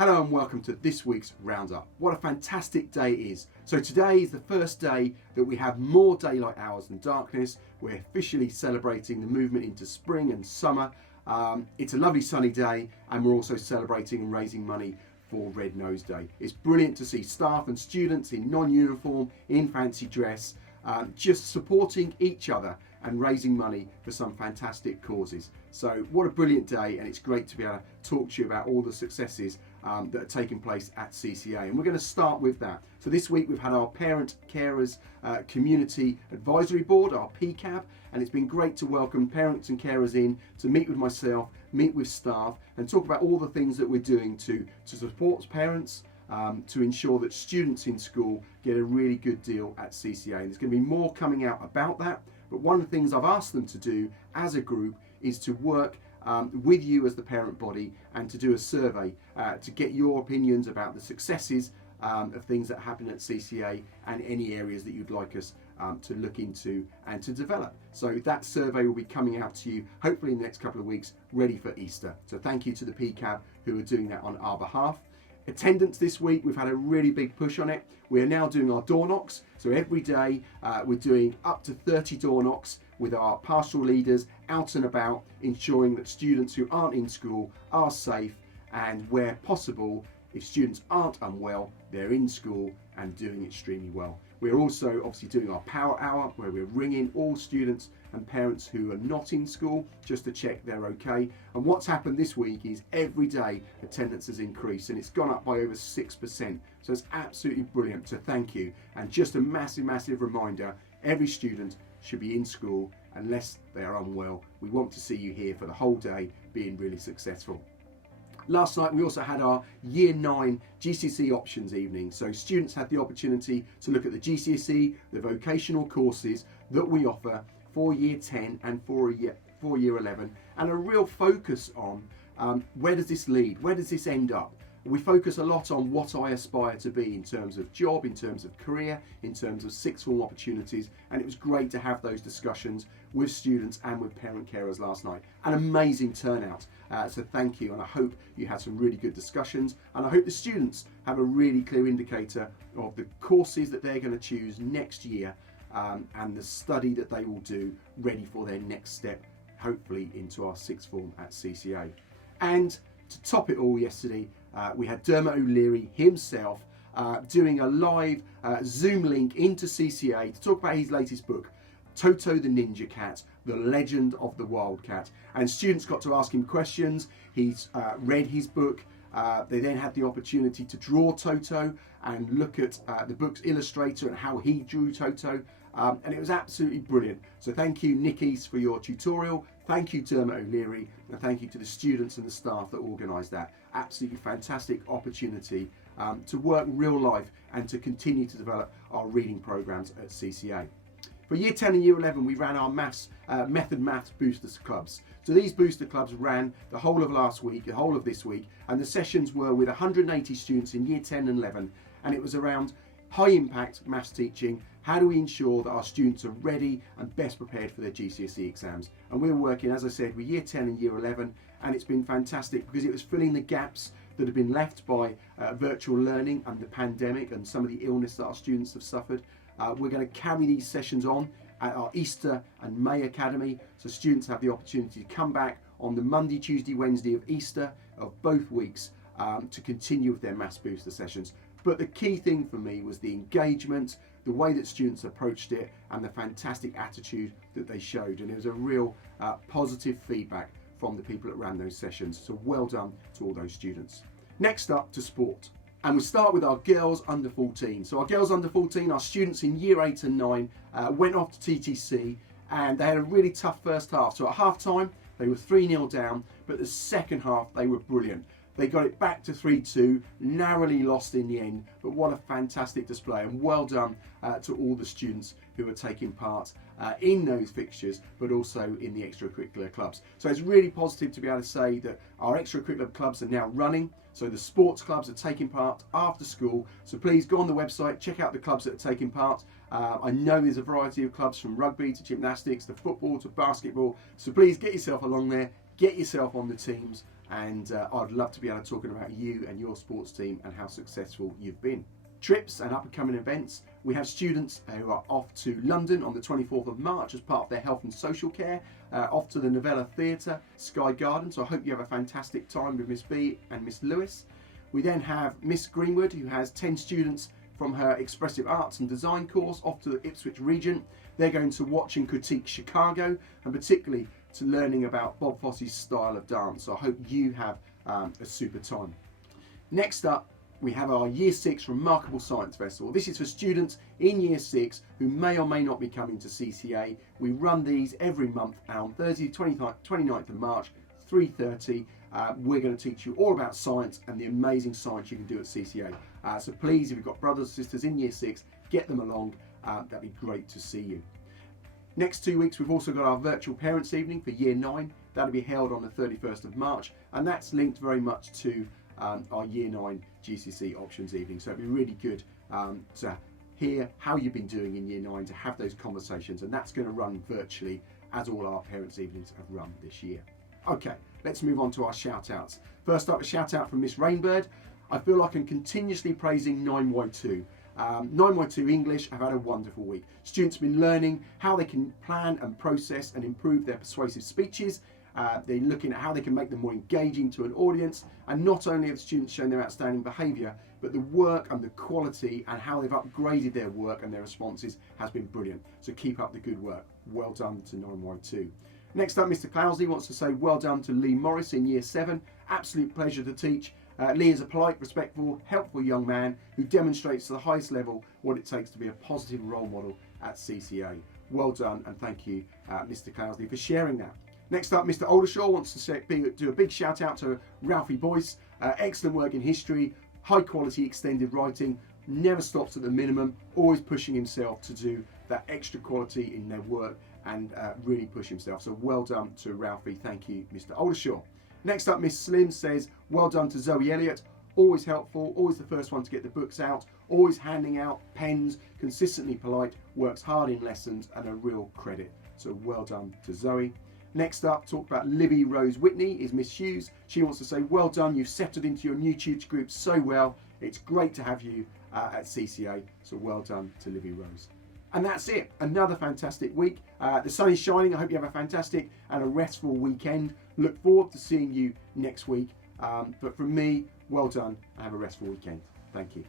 Hello and welcome to this week's Roundup. What a fantastic day it is. So today is the first day that we have more daylight hours than darkness. We're officially celebrating the movement into spring and summer. It's a lovely sunny day and we're also celebrating and raising money for Red Nose Day. It's brilliant to see staff and students in non-uniform, in fancy dress, just supporting each other and raising money for some fantastic causes. So what a brilliant day, and it's great to be able to talk to you about all the successes that are taking place at CCA. And we're going to start with that. So this week we've had our Parent Carers Community Advisory Board, our PCAB, and it's been great to welcome parents and carers in to meet with myself, meet with staff, and talk about all the things that we're doing to support parents, to ensure that students in school get a really good deal at CCA. And there's going to be more coming out about that. But one of the things I've asked them to do as a group is to work with you as the parent body and to do a survey to get your opinions about the successes of things that happen at CCA and any areas that you'd like us to look into and to develop. So that survey will be coming out to you hopefully in the next couple of weeks, ready for Easter. So thank you to the PCAB who are doing that on our behalf. Attendance this week, we've had a really big push on it. We are now doing our door knocks. So every day we're doing up to 30 door knocks with our pastoral leaders out and about, ensuring that students who aren't in school are safe, and where possible, if students aren't unwell, they're in school and doing extremely well. We're also obviously doing our power hour where we're ringing all students and parents who are not in school just to check they're okay. And what's happened this week is every day attendance has increased and it's gone up by over 6%. So it's absolutely brilliant. So thank you. And just a massive reminder, every student should be in school unless they are unwell. We want to see you here for the whole day being really successful. Last night we also had our Year 9 GCSE options evening, so students had the opportunity to look at the GCSE, the vocational courses that we offer for Year 10 and for Year 11, and a real focus on where does this lead, where does this end up. We focus a lot on what I aspire to be in terms of job, in terms of career, in terms of sixth form opportunities, and it was great to have those discussions with students and with parent carers last night. An amazing turnout, so thank you, and I hope you had some really good discussions, and I hope the students have a really clear indicator of the courses that they're going to choose next year and the study that they will do ready for their next step, hopefully into our sixth form at CCA. And to top it all, yesterday we had Derma OLeary himself doing a live Zoom link into CCA to talk about his latest book, Toto the Ninja Cat, The Legend of the Wildcat. And students got to ask him questions. He's read his book. They then had the opportunity to draw Toto and look at the book's illustrator and how he drew Toto. And it was absolutely brilliant. So thank you, Nickies, for your tutorial. Thank you, Derma OLeary, and thank you to the students and the staff that organised that. Absolutely fantastic opportunity to work real life and to continue to develop our reading programmes at CCA. For Year 10 and Year 11, we ran our Method Maths Boosters Clubs. So these booster clubs ran the whole of last week, the whole of this week, and the sessions were with 180 students in Year 10 and 11, and it was around high impact maths teaching. How do we ensure that our students are ready and best prepared for their GCSE exams? And we're working, as I said, with Year 10 and Year 11, and it's been fantastic because it was filling the gaps that have been left by virtual learning and the pandemic and some of the illness that our students have suffered. We're going to carry these sessions on at our Easter and May Academy, so students have the opportunity to come back on the Monday, Tuesday, Wednesday of Easter of both weeks to continue with their Maths Booster sessions. But the key thing for me was the engagement, the way that students approached it, and the fantastic attitude that they showed. And it was a real positive feedback from the people that ran those sessions. So well done to all those students. Next up, to sport. And we start with our girls under 14. So our girls under 14, our students in Year 8 and 9 went off to TTC, and they had a really tough first half. So at half time, they were 3-0 down, but the second half, they were brilliant. They got it back to 3-2, narrowly lost in the end, but what a fantastic display, and well done to all the students who are taking part in those fixtures, but also in the extracurricular clubs. So it's really positive to be able to say that our extracurricular clubs are now running, so the sports clubs are taking part after school. So please go on the website, check out the clubs that are taking part. I know there's a variety of clubs from rugby to gymnastics to football to basketball, so please get yourself along there, get yourself on the teams, and I'd love to be able to talk about you and your sports team and how successful you've been. Trips and up-and-coming events. We have students who are off to London on the 24th of March as part of their health and social care, off to the Novella Theatre, Sky Garden, so I hope you have a fantastic time with Miss B and Miss Lewis. We then have Miss Greenwood, who has 10 students from her Expressive Arts and Design course off to the Ipswich region. They're going to watch and critique Chicago, and particularly to learning about Bob Fosse's style of dance. So I hope you have a super time. Next up, we have our Year 6 Remarkable Science Festival. This is for students in Year 6 who may or may not be coming to CCA. We run these every month, and on Thursday, 29th of March, 3:30, we're going to teach you all about science and the amazing science you can do at CCA. So please, if you've got brothers and sisters in Year 6, get them along. That'd be great to see you. Next 2 weeks, we've also got our virtual parents evening for Year 9. That'll be held on the 31st of March, and that's linked very much to our Year 9 GCSE options evening. So it'd be really good to hear how you've been doing in Year 9, to have those conversations, and that's going to run virtually as all our parents evenings have run this year. Okay, let's move on to our shout outs. First up, a shout out from Miss Rainbird. I feel like I'm continuously praising 9Y2. 9Y2 English have had a wonderful week. Students have been learning how they can plan and process and improve their persuasive speeches. They're looking at how they can make them more engaging to an audience, and not only have students shown their outstanding behaviour, but the work and the quality and how they've upgraded their work and their responses has been brilliant. So keep up the good work. Well done to 9Y2. Next up, Mr. Clousley wants to say well done to Lee Morris in Year 7. Absolute pleasure to teach. Lee is a polite, respectful, helpful young man who demonstrates to the highest level what it takes to be a positive role model at CCA. Well done, and thank you, Mr. Clousley, for sharing that. Next up, Mr. Oldershaw wants to do a big shout out to Ralphie Boyce. Excellent work in history, high quality extended writing, never stops at the minimum, always pushing himself to do that extra quality in their work and really push himself. So well done to Ralphie. Thank you, Mr. Oldershaw. Next up, Miss Slim says, well done to Zoe Elliott. Always helpful, always the first one to get the books out, always handing out pens, consistently polite, works hard in lessons, and a real credit. So well done to Zoe. Next up, talk about Libby Rose Whitney, is Miss Hughes. She wants to say, well done, you've settled into your new tutor group so well. It's great to have you at CCA, so well done to Libby Rose. And that's it, another fantastic week. The sun is shining. I hope you have a fantastic and a restful weekend. Look forward to seeing you next week. But from me, well done and have a restful weekend. Thank you.